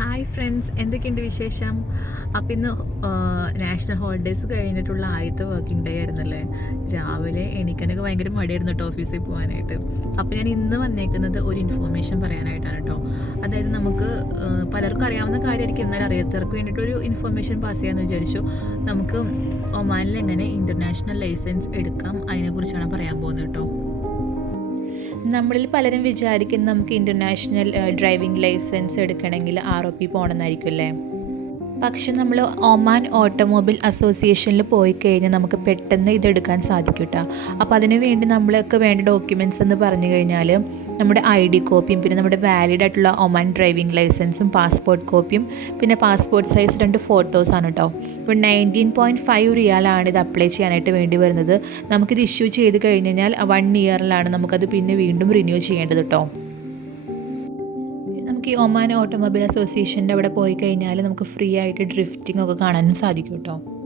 Hi friends എന്തൊക്കെയുണ്ട് വിശേഷം? അപ്പം ഇന്ന് നാഷണൽ ഹോളിഡേയ്സ് കഴിഞ്ഞിട്ടുള്ള ആദ്യത്തെ വർക്കിംഗ് ഡേ ആയിരുന്നല്ലേ? രാവിലെ എണീക്കാനൊക്കെ ഭയങ്കര മടിയായിരുന്നു കേട്ടോ ഓഫീസിൽ പോകാനായിട്ട്. അപ്പോൾ ഞാൻ ഇന്ന് വന്നേക്കുന്നത് ഒരു ഇൻഫോർമേഷൻ പറയാനായിട്ടാണ് കേട്ടോ അതായത് നമുക്ക് പലർക്കും അറിയാവുന്ന കാര്യമായിരിക്കും. എന്നാൽ അറിയാത്തവർക്ക് വേണ്ടിയിട്ട് ഒരു ഇൻഫോർമേഷൻ പാസ് ചെയ്യാമെന്ന് വിചാരിച്ചു. നമുക്ക് ഒമാനിൽ എങ്ങനെ ഇന്റർനാഷണൽ ലൈസൻസ് എടുക്കാം? അതിനെക്കുറിച്ചാണ് പറയാൻ പോകുന്നത് കേട്ടോ നമ്മളിൽ പലരും വിചാരിക്കുന്ന നമുക്ക് ഇന്റർനാഷണൽ ഡ്രൈവിംഗ് ലൈസൻസ് എടുക്കണമെങ്കിൽ ആർ ഒ പി പോകണമെന്നായിരിക്കും അല്ലേ? പക്ഷെ നമ്മൾ ഒമാൻ ഓട്ടോമൊബൈൽ അസോസിയേഷനിൽ പോയി കഴിഞ്ഞാൽ നമുക്ക് പെട്ടെന്ന് ഇതെടുക്കാൻ സാധിക്കും കേട്ടോ. അപ്പോൾ അതിന് വേണ്ടി നമ്മളൊക്കെ വേണ്ട ഡോക്യുമെന്റ്സ് എന്ന് പറഞ്ഞു കഴിഞ്ഞാൽ നമ്മുടെ ഐ ഡി കോപ്പിയും പിന്നെ നമ്മുടെ വാലിഡ് ആയിട്ടുള്ള ഒമാൻ ഡ്രൈവിംഗ് ലൈസൻസും പാസ്പോർട്ട് കോപ്പിയും പിന്നെ പാസ്പോർട്ട് സൈസ് രണ്ട് ഫോട്ടോസാണ് കേട്ടോ. ഇപ്പോൾ നയന്റീൻ പോയിന്റ് ഫൈവ് റിയാലാണ് ഇത് അപ്ലൈ ചെയ്യാനായിട്ട് വേണ്ടി വരുന്നത്. നമുക്കിത് ഇഷ്യൂ ചെയ്ത് കഴിഞ്ഞ് കഴിഞ്ഞാൽ വൺ ഇയറിലാണ് നമുക്കത് പിന്നെ വീണ്ടും റിന്യൂ ചെയ്യേണ്ടത് കേട്ടോ. ഈ ഒമാൻ ഓട്ടോമൊബൈൽ അസോസിയേഷന്റെ അവിടെ പോയി കഴിഞ്ഞാൽ നമുക്ക് ഫ്രീ ആയിട്ട് ഡ്രിഫ്റ്റിംഗ് ഒക്കെ കാണാനും സാധിക്കും കേട്ടോ.